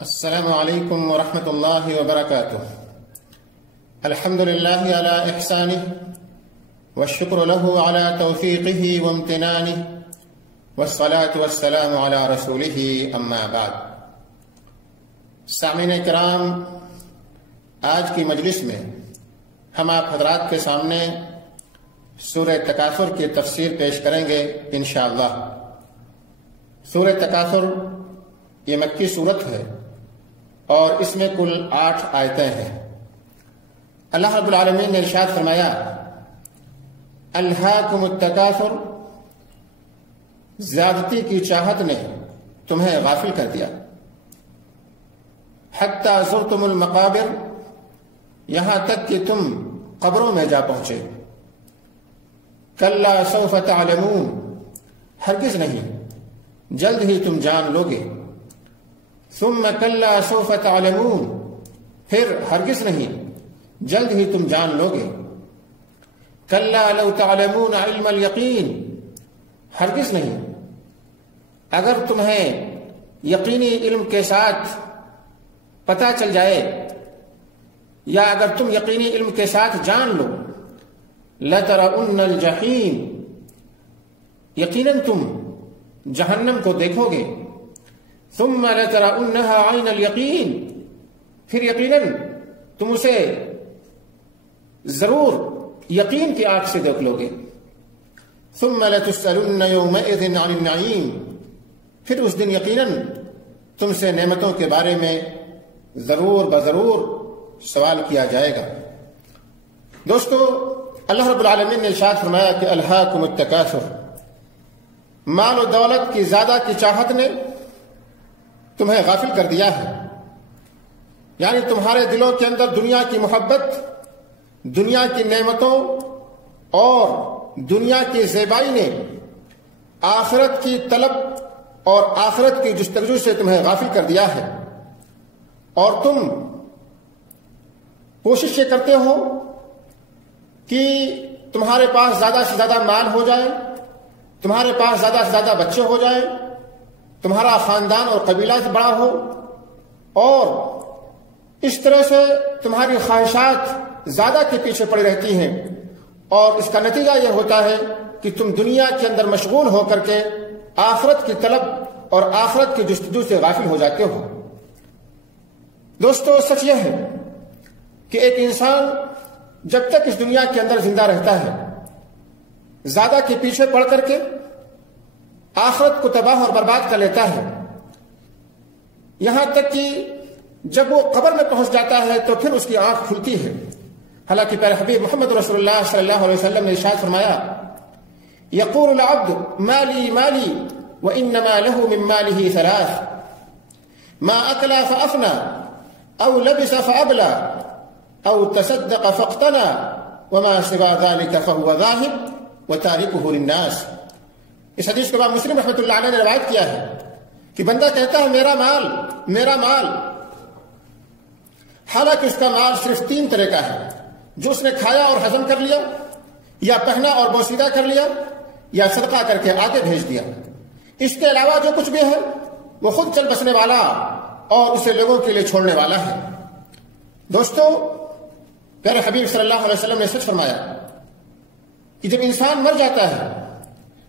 السلام علیکم ورحمۃ اللہ وبرکاتہ۔ الحمد للہ علی احسانہ والشکر له علی توفیقہ وامتنانہ والصلاة والسلام علی رسولہ اما بعد۔ سامعین کرام، آج کی مجلس میں ہم آپ حضرات کے سامنے سورہ تکاثر کی تفسیر پیش کریں گے انشاءاللہ۔ سورہ تکاثر یہ مکی صورت ہے اور اس میں کل 8 آیتیں ہیں۔ اللہ رب العالمین نے ارشاد فرمایا، الہاکم التکاثر، زیادتی کی چاہت نے تمہیں غافل کر دیا، حتی زرتم المقابر، یہاں تک کہ تم قبروں میں جا پہنچے، کلا سوف تعلمون، ہرگز نہیں جلد ہی تم جان لوگے، ثم کلا سوف تعلمون، پھر ہرگز نہیں جلد ہی تم جان لوگے، کلا لو تعلمون علم الیقین، ہرگز نہیں اگر تمہیں یقینی علم کے ساتھ پتہ چل جائے یا اگر تم یقینی علم کے ساتھ جان لو، لترون الجحیم، یقیناً تم جہنم کو دیکھو گے، ثم لترونها عین الیقین، پھر یقیناً تم اسے ضرور یقین کی آنکھ سے دیکھ لو گے، ثم لتسألن یومئذ عن النعیم، پھر اس دن یقیناً تم سے نعمتوں کے بارے میں ضرور بضرور سوال کیا جائے گا۔ دوستو، اللہ رب العالمین نے ارشاد فرمایا کہ الہاکم التکاثر، مال و دولت کی زیادہ کی چاہت نے تمہیں غافل کر دیا ہے، یعنی تمہارے دلوں کے اندر دنیا کی محبت، دنیا کی نعمتوں اور دنیا کی زیبائی نے آخرت کی طلب اور آخرت کی جستجو سے تمہیں غافل کر دیا ہے، اور تم کوشش یہ کرتے ہو کہ تمہارے پاس زیادہ سے زیادہ مال ہو جائے، تمہارے پاس زیادہ سے زیادہ بچے ہو جائیں، تمہارا خاندان اور قبیلہ بڑا ہو، اور اس طرح سے تمہاری خواہشات زیادہ کے پیچھے پڑی رہتی ہیں، اور اس کا نتیجہ یہ ہوتا ہے کہ تم دنیا کے اندر مشغول ہو کر کے آخرت کی طلب اور آخرت کی جستجو سے غافل ہو جاتے ہو۔ دوستو، سچ یہ ہے کہ ایک انسان جب تک اس دنیا کے اندر زندہ رہتا ہے، زیادہ کے پیچھے پڑ کر کے آخرت کو تباہ اور برباد کر لیتا ہے، یہاں تک کہ جب وہ قبر میں پہنچ جاتا ہے تو پھر اس کی آنکھ کھلتی ہے۔ حالانکہ پیارے حبیب محمد رسول اللہ صلی اللہ علیہ وسلم نے ارشاد فرمایا، یقول العبد مالی مالی وانما له من ماله ثلاث، ما اکل فافنى او لبس فابلى او تصدق فاقتنى وما سوى ذلك فهو ذاهب وتاركه للناس۔ اس حدیث کے بعد مسلم رحمۃ اللہ علیہ نے روایت کیا ہے کہ بندہ کہتا ہے میرا مال میرا مال، حالانکہ اس کا مال صرف 3 طرح کا ہے، جو اس نے کھایا اور ہضم کر لیا، یا پہنا اور بوسیدہ کر لیا، یا صدقہ کر کے آگے بھیج دیا۔ اس کے علاوہ جو کچھ بھی ہے وہ خود چل بسنے والا اور اسے لوگوں کے لیے چھوڑنے والا ہے۔ دوستو، پیارے حبیب صلی اللہ علیہ وسلم نے سچ فرمایا کہ جب انسان مر جاتا ہے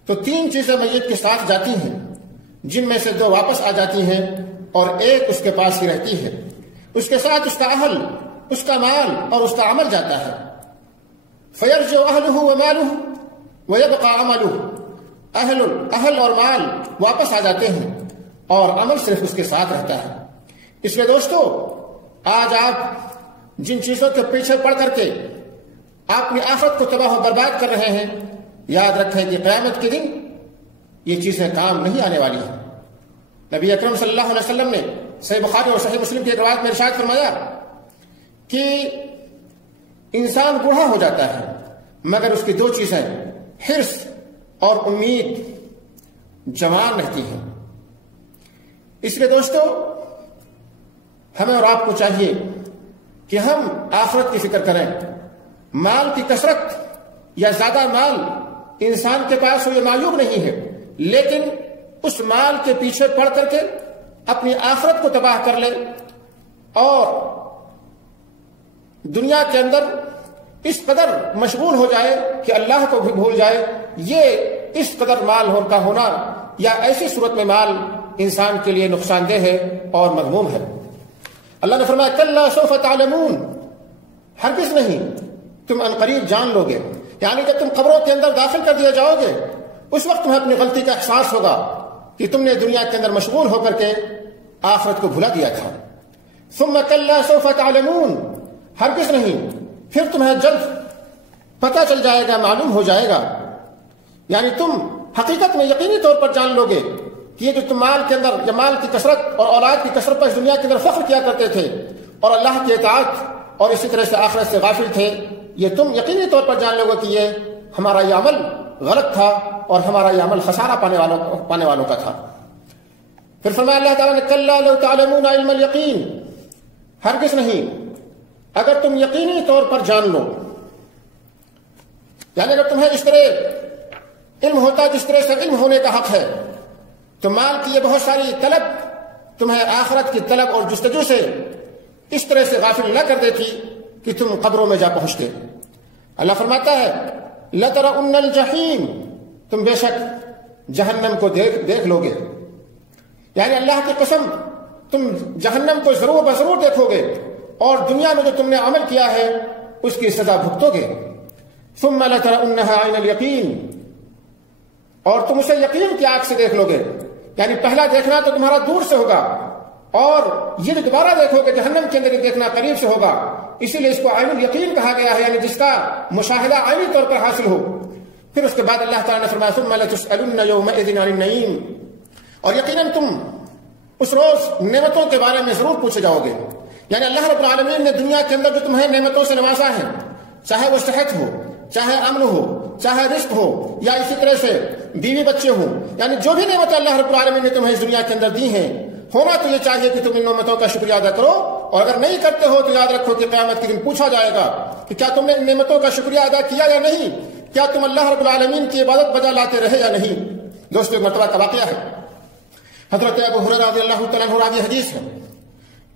تو 3 چیزیں میت کے ساتھ جاتی ہیں، جن میں سے 2 واپس آ جاتی ہیں اور 1 اس کے پاس ہی رہتی ہے۔ اس کے ساتھ اس کا اہل، اس کا مال اور اس کا عمل جاتا ہے۔ فَيَرْجِعُ أَهْلُهُ وَمَالُهُ وَيَبْقَى عَمَلُهُ، اہل اور مال واپس آ جاتے ہیں اور عمل صرف اس کے ساتھ رہتا ہے۔ اس لیے دوستو، آج آپ جن چیزوں کے پیچھے پڑ کر کے آپ اپنی آخرت کو تباہ و برباد کر رہے ہیں، یاد رکھیں کہ قیامت کے دن یہ چیزیں کام نہیں آنے والی ہیں۔ نبی اکرم صلی اللہ علیہ وسلم نے صحیح بخاری اور صحیح مسلم کی ایک روایت میں ارشاد فرمایا کہ انسان بوڑھا ہو جاتا ہے مگر اس کی 2 چیزیں، حرص اور امید، جوان رہتی ہیں۔ اس لیے دوستو، ہمیں اور آپ کو چاہیے کہ ہم آخرت کی فکر کریں۔ مال کی کثرت یا زیادہ مال انسان کے پاس ہو یہ معیوب نہیں ہے، لیکن اس مال کے پیچھے پڑ کر کے اپنی آخرت کو تباہ کر لے اور دنیا کے اندر اس قدر مشغول ہو جائے کہ اللہ کو بھی بھول جائے، یہ اس قدر مال کا ہونا یا ایسی صورت میں مال انسان کے لیے نقصان دہ ہے اور مذموم ہے۔ اللہ نے فرمایا کلا سوف تعلمون، ہرگز نہیں، تم عنقریب جان لو گے، یعنی جب تم قبروں کے اندر داخل کر دیے جاؤ گے اس وقت تمہیں اپنی غلطی کا احساس ہوگا کہ تم نے دنیا کے اندر مشغول ہو کر کے آخرت کو بھلا دیا تھا۔ ثم کلا سوف تعلمون، ہرگز نہیں، پھر تمہیں جلد پتہ چل جائے گا، معلوم ہو جائے گا، یعنی تم حقیقت میں یقینی طور پر جان لو گے کہ یہ جو تم مال کے اندر یا مال کی کثرت اور اولاد کی کثرت پر اس دنیا کے اندر فخر کیا کرتے تھے اور اللہ کی اطاعت اور اسی طرح سے آخرت سے غافل تھے، یہ تم یقینی طور پر جان لو گے کہ یہ ہمارا یہ عمل غلط تھا اور ہمارا یہ عمل خسارہ پانے والوں کا تھا۔ پھر فرمایا اللہ تعالیٰ نے کلا لو تعلمون علم الیقین، ہرگز نہیں، اگر تم یقینی طور پر جان لو، یعنی اگر تمہیں اس طرح علم ہوتا جس طرح سے علم ہونے کا حق ہے تو مال کی یہ بہت ساری طلب تمہیں آخرت کی طلب اور جستجو سے اس طرح سے غافل نہ کر دیتی کہ تم قبروں میں جا پہنچتے۔ اللہ فرماتا ہے لَتَرَوُنَّ الْجَحِيمَ، تم بے شک جہنم کو دیکھ لو گے، یعنی اللہ کی قسم تم جہنم کو ضرور بضرور دیکھو گے اور دنیا میں جو تم نے عمل کیا ہے اس کی سزا بھگتو گے۔ ثم لَتَرَوُنَّهَا عَيْنَ الْيَقِينِ، اور تم اسے یقین کی آنکھ سے دیکھ لو گے، یعنی پہلا دیکھنا تو تمہارا دور سے ہوگا اور یہ جو دوبارہ دیکھو گے جہنم کے اندر دیکھنا قریب سے ہوگا، اسی لیے اس کو عین الیقین کہا گیا ہے، یعنی جس کا مشاہدہ عینی طور پر حاصل ہو۔ پھر اس کے بعد اللہ تعالیٰ نے فرمایا ثم لتسألن یومئذ عن النعیم، اور یقیناً تم اس روز نعمتوں کے بارے میں ضرور پوچھے جاؤ گے، یعنی اللہ رب العالمین نے دنیا کے اندر جو تمہیں نعمتوں سے نوازا ہے، چاہے وہ صحت ہو، چاہے امن ہو، چاہے رزق ہو، یا اسی طرح سے بیوی بچے ہوں، یعنی جو بھی نعمتیں اللہ رب العالمین نے تمہیں اس دنیا کے اندر دی ہیں، ہونا تو یہ چاہیے کہ تم ان نعمتوں کا شکریہ ادا کرو، اور اگر نہیں کرتے ہو تو یاد رکھو کہ قیامت کے دن پوچھا جائے گا کہ کیا تم نے ان نعمتوں کا شکریہ ادا کیا یا نہیں، کیا تم اللہ رب العالمین کی عبادت بجا لاتے رہے یا نہیں۔ دوستو ایک مرتبہ کا واقعہ ہے، حضرت ابو ہریرہ رضی اللہ تعالیٰ عنہ راوی حدیث ہے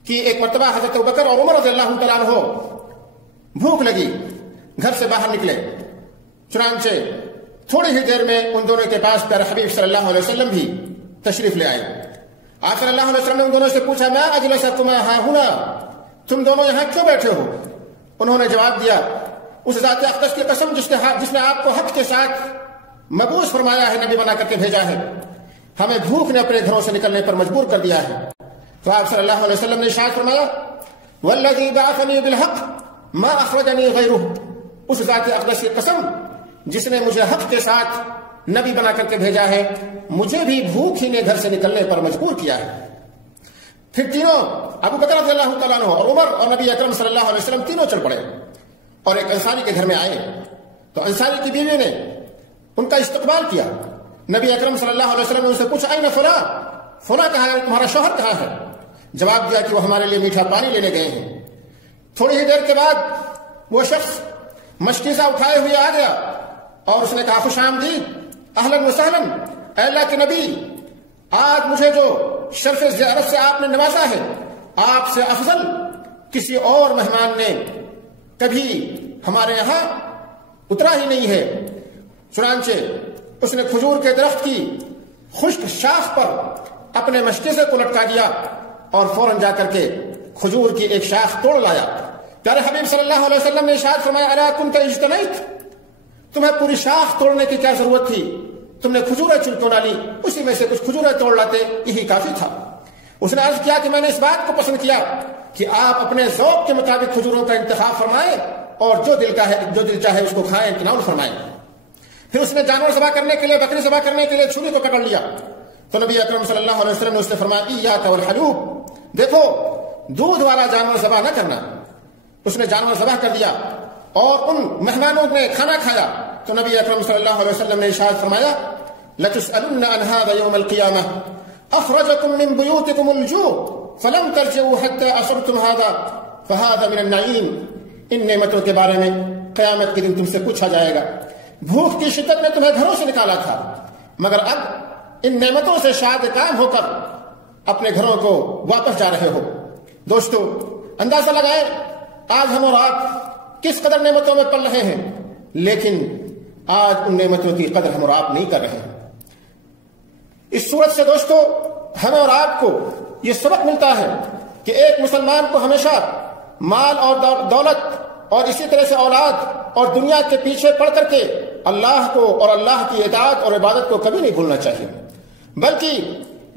کہ ایک مرتبہ حضرت ابوبکر اور عمر رضی اللہ تعالیٰ عنہ بھوک لگی، گھر سے باہر نکلے، چنانچہ تھوڑی ہی دیر میں ان دونوں کے پاس پیارے حبیب صلی اللہ علیہ وسلم بھی تشریف لے آئے۔ آپ صلی اللہ علیہ وسلم نے ان دونوں سے پوچھا ما اجلسکما ہاں ہنا، تم دونوں یہاں کیوں بیٹھے ہو؟ انہوں نے جواب دیا اس ذات اقدس کی قسم جس نے آپ کو حق کے ساتھ مبعوث فرمایا ہے، نبی بنا کر کے بھیجا ہے، ہمیں بھوک نے اپنے گھروں سے نکلنے پر مجبور کر دیا ہے۔ تو آپ صلی اللہ علیہ وسلم نے ارشاد فرمایا والذی بعثنی بالحق ما اخرجنی غیرہ، اس ذات اقدس کی قسم جس نے مجھے حق کے ساتھ نبی بنا کر کے بھیجا ہے، مجھے بھی بھوک ہی نے گھر سے نکلنے پر مجبور کیا ہے۔ پھر تینوں ابو بکر رضی اللہ تعالیٰ عنہ اور عمر اور نبی اکرم صلی اللہ علیہ وسلم تینوں چل پڑے اور ایک انصاری کے گھر میں آئے، تو انصاری کی بیوی نے ان کا استقبال کیا۔ نبی اکرم صلی اللہ علیہ وسلم نے ان سے پوچھا این فلاں، فلاں کہاں ہے، تمہارا شوہر کہاں ہے؟ جواب دیا کہ وہ ہمارے لیے میٹھا پانی لینے گئے ہیں۔ تھوڑی ہی دیر کے بعد وہ شخص مشکیزہ اٹھائے ہوئے آ گیا اور اس نے کہا خوش آمدید، اہلاً و سہلاً، اے اللہ کے نبی، آج مجھے جو شرف زیارت سے آپ نے نوازا ہے، آپ سے افضل کسی اور مہمان نے کبھی ہمارے یہاں اترا ہی نہیں ہے۔ چنانچہ اس نے کھجور کے درخت کی خشک شاخ پر اپنے مشکیزے کو لٹکا دیا اور فوراً جا کر کے کھجور کی ایک شاخ توڑ لایا۔ پیارے حبیب صلی اللہ علیہ وسلم نے ارشاد فرمایا الا کنت اجتنیت، تمہیں پوری شاخ توڑنے کی کیا ضرورت تھی، تم نے کھجوریں چن کیوں نہ لی، اسی میں سے کچھ کھجوریں توڑ لاتے، یہی کافی تھا۔ اس نے عرض کیا کہ میں نے اس بات کو پسند کیا کہ آپ اپنے ذوق کے مطابق کھجوروں کا انتخاب فرمائیں اور جو دل چاہے اس کو کھائیں، تناول فرمائیں۔ پھر اس نے جانور ذبح کرنے کے لیے، بکری ذبح کرنے کے لیے چھری کو پکڑ لیا، تو نبی اکرم صلی اللہ علیہ وسلم نے اس سے فرمایا ایاک والحلوب، دیکھو دودھ والا جانور ذبح نہ کرنا۔ اس نے جانور ذبح کر دیا اور ان مہمانوں نے کھانا کھایا، تو نبی اکرم صلی اللہ علیہ وسلم نے ارشاد فرمایا لتسألن عن هذا يوم القيامة اخرجكم من بيوتكم الجوع فلم ترجعوا حتى اصبتم هذا فهذا من النعيم، ان نعمتوں کے بارے میں قیامت کے دن تم سے پوچھا جائے گا۔ بھوک کی شدت نے تمہیں گھروں سے نکالا تھا، مگر اب ان نعمتوں سے شاد کام ہو کر اپنے گھروں کو واپس جا رہے ہو۔ دوستو، اندازہ لگائیں آج ہم اور آپ کس قدر نعمتوں میں پل رہے ہیں، لیکن آج ان نعمتوں کی قدر ہم اور آپ نہیں کر رہے ہیں۔ اس صورت سے دوستو ہمیں اور آپ کو یہ سبق ملتا ہے کہ ایک مسلمان کو ہمیشہ مال اور دولت اور اسی طرح سے اولاد اور دنیا کے پیچھے پڑ کر کے اللہ کو اور اللہ کی اطاعت اور عبادت کو کبھی نہیں بھولنا چاہیے، بلکہ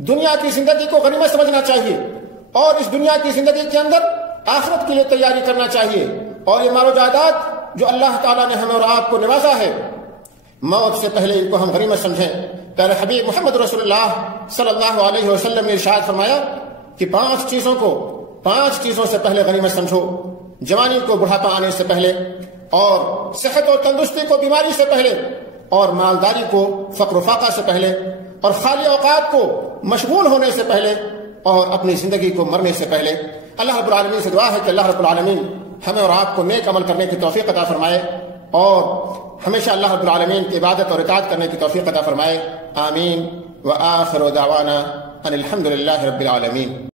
دنیا کی زندگی کو غنیمت سمجھنا چاہیے اور اس دنیا کی زندگی کے اندر آخرت کے لیے تیاری کرنا چاہیے۔ اور یہ مال و جائیداد جو اللہ تعالیٰ نے ہمیں اور آپ کو نوازا ہے، موت سے پہلے ان کو ہم غنیمت سمجھیں۔ پیارے حبیب محمد رسول اللہ صلی اللہ علیہ وسلم نے ارشاد فرمایا کہ 5 چیزوں سے پہلے غنیمت سمجھو: جوانی کو بڑھاپا آنے سے پہلے، اور صحت و تندرستی کو بیماری سے پہلے، اور مالداری کو فقر و فاقہ سے پہلے، اور خالی اوقات کو مشغول ہونے سے پہلے، اور اپنی زندگی کو مرنے سے پہلے۔ اللہ رب العالمین سے دعا ہے کہ اللہ رب العالمین ہمیں اور آپ کو نیک عمل کرنے کی توفیق عطا فرمائے اور ہمیشہ اللہ رب العالمین کی عبادت اور اطاعت کرنے کی توفیق عطا فرمائے۔ آمین۔ وآخر دعوانا ان الحمد للہ رب العالمین۔